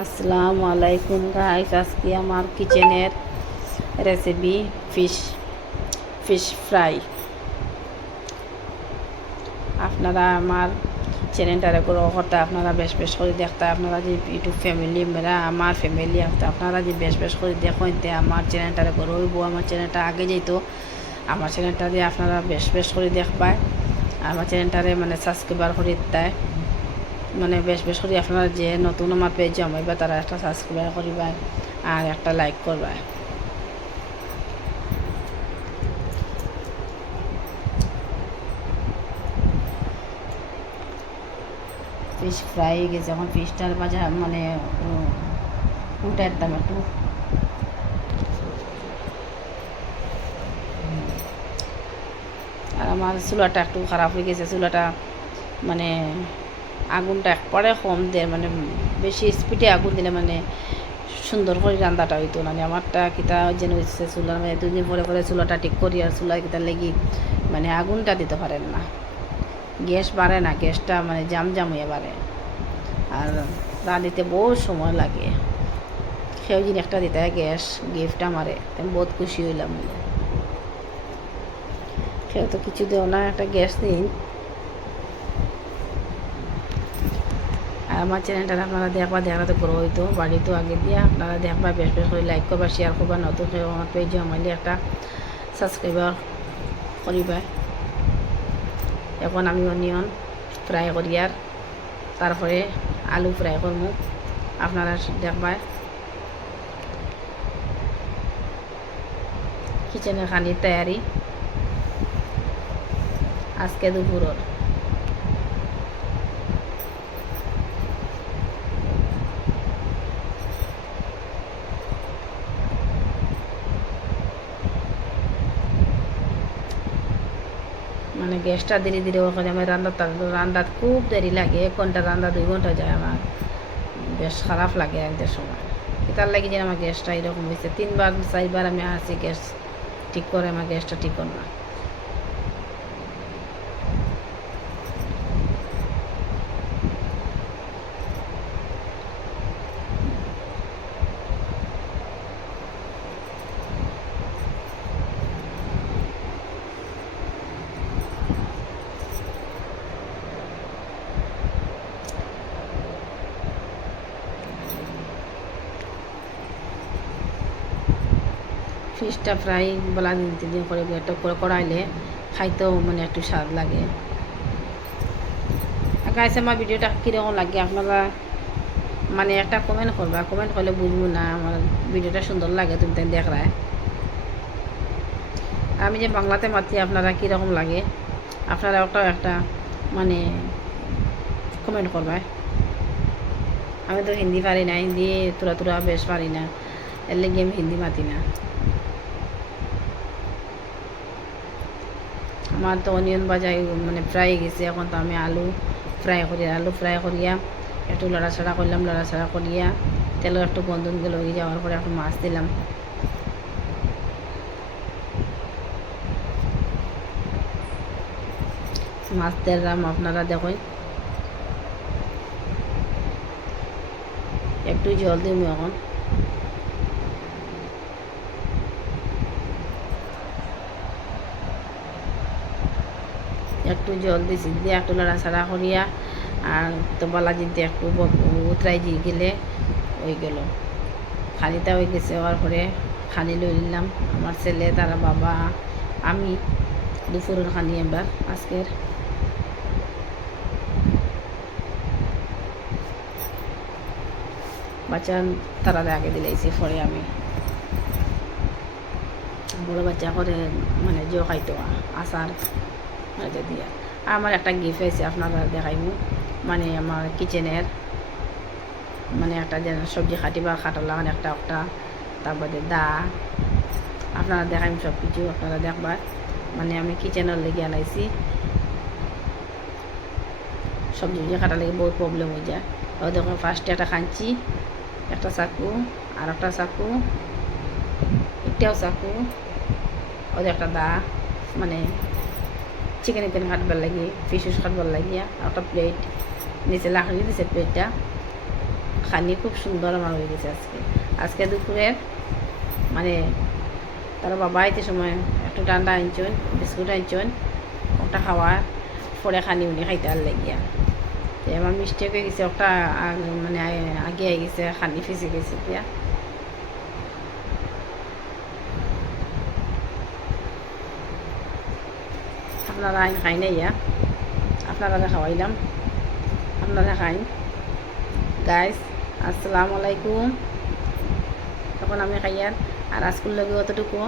আসসালামু আলাইকুম গাইস, আজকে আমার কিচেনের রেসিপি ফিশ ফ্রাই। আপনারা আমার চ্যানেলটারে গ্রো করতে আপনারা বেশ বেশ করে দেখতে, আপনারা যে ইউটিউব ফ্যামিলি মেরা আমার ফ্যামিলি আসতে আপনারা যে বেশ বেশ করে দেখতে আমার চ্যানেলটারে গ্রো হইব। আমার চ্যানেলটা আগে যেত, আমার চ্যানেলটা দিয়ে আপনারা বেশ বেশ করে দেখবায়, আমার চ্যানেলটারে মানে সাবস্ক্রাইবার করে দেয়, মানে বেশ বেশ করে আপনারা যে নতুন আমার পেজ জমাইবা তারা একটা সাবস্ক্রাইব করিবা আর একটা লাইক করবা। ফিশ ফ্রাই হয়ে গেছে, এখন ফিশটার ভাজা মানে উল্টা একদম একটু আর আমার চুলাটা একটু খারাপ হয়ে গেছে, চুলাটা মানে আগুনটা একবারে কম দেয়, মানে বেশি স্পিডে আগুন দিলে মানে সুন্দর করে রান্নাটা হইতো না। আমারটা কিতা যেন হচ্ছে চুলার মানে দুদিন পরে পরে চুলাটা ঠিক করি আর চুলা কিতা লেগে মানে আগুনটা দিতে পারেন না, গ্যাস বাড়ে না, গ্যাসটা মানে জাম হয়ে বাড়ে আর রাঁধিতে বহুত সময় লাগে। সেও জিনিস একটা দিতে গ্যাস গিফট আমারে, আমি বহুত খুশি হইলাম বলে। সেও তো কিছু দেও না, একটা গ্যাস দিন। আর আমার চ্যানেলটা আপনারা দেখবা, দেখাতে গ্রো হইতো বাড়িতে আগে দিয়ে আপনারা দেখবা, বেশ বেশ করে লাইক করবা, শেয়ার করবা, নতুন কেউ আমার পেজে আমাদের একটা সাবস্ক্রাইবার করিবা। এখন আমি অনিয়ন ফ্রাই করি আর তারপরে আলু ফ্রাই করবো, আপনারা দেখবা। কিচেনের খানির তৈয়ারি আজকে দুপুরের। মানে গ্যাসটা ধীরে ধীরে ওখানে আমার রান্নাত খুব দেরি লাগে, 1 ঘন্টা রান্না 2 ঘন্টা যায় আমার, বেশ খারাপ লাগে একদের সময়। তার লাগে যে আমার গ্যাসটা এরকম হয়েছে, 3বার 4বার আমি আসি গ্যাস ঠিক করে, আমার গ্যাসটা ঠিক কর না। ফিশটা ফ্রাই বলা 2-3 দিন করে একটা করে করাইলে খাইতেও মানে একটু স্বাদ লাগে। গাইছে আমার ভিডিওটা কীরকম লাগে আপনারা মানে একটা কমেন্ট করবা, কমেন্ট করলে বুঝবো না আমার ভিডিওটা সুন্দর লাগে তুমি তাই দেখ রায়। আমি যে বাংলাতে মাতি আপনারা কীরকম লাগে আপনারা একটা মানে কমেন্ট করবা। আমি তো হিন্দি পারি না, হিন্দি তোরা বেশ পারি না, এর লেগে আমি হিন্দি মাতি না। আমার তো অনিয়ন বাজাই মানে ফ্রাই গেছে, এখন তো আমি আলু ফ্রাই করিয়া একটু লড়াছড়া করলাম, লড়াছড়া করিয়া তেলও একটু বন্ধন গেল, যাওয়ার পরে একটু মাছ দিলাম। মাছ দিলাম আপনারা দেখুন, একটু জল দিব এখন, একটু জল দিছি দিয়ে একটু লড়াছাড়া করিয়া আর তো বলা যদি একটু উতরাই দিয়ে গেলে ওই গেল খানিটা হয়ে গেছে। হওয়ার পরে খানি লই নিলাম, আমার ছেলে তারা বাবা আমি দুপুরের খানি এবার আজকের। বাচ্চা তারা আগে দিলাইছি, পরে আমি বড় বাচ্চা করে মানে জো খাইতো আচার দিয়া। আমার একটা গিফট হয়েছে আপনারা দেখাইমু, মানে আমার কিচেনের মানে একটা যেন সবজি কাটিবা কাটার লাগান একটা তারপরে দা আপনারা দেখাইম সব কিছু আপনারা দেখবার, মানে আমি কিচেনের লেগে আনাইছি। সবজি কাটার লেগে বহুত প্রবলেম হয়ে যায়। ও দেখুন ফার্স্টে একটা খাঁচি, একটা চাকু, আর একটা চাকু, একটাও চাকু, ওদের একটা দা মানে চিকেন কাটবার লাগে, ফিশ কাটবার লাগিয়া, আর একটা প্লেট নিচে লাকড়ি দিছে প্লেটটা, খানি খুব সুন্দর আমার হয়ে গেছে আজকে। আজকে দুপুরে মানে তারা বাবা আইতে সময় একটু ঠান্ডা আনছেন, বিস্কুট আনছেন, ওটা খাওয়ার পরে খানি উনি খাইতে আর লাগিয়া আমার মিষ্টি হয়ে গেছে, ওটা মানে আগে আই গেছে, খানি ফেসে গেছে দিয়া আপনারা আইন খাই না ইয়া, আপনারা খাওয়াইলাম, আপনারা খাইন গাইস। আসসালামু আলাইকুম। তখন আমি খাইয়ার আর আজকুর লগে অতটুকু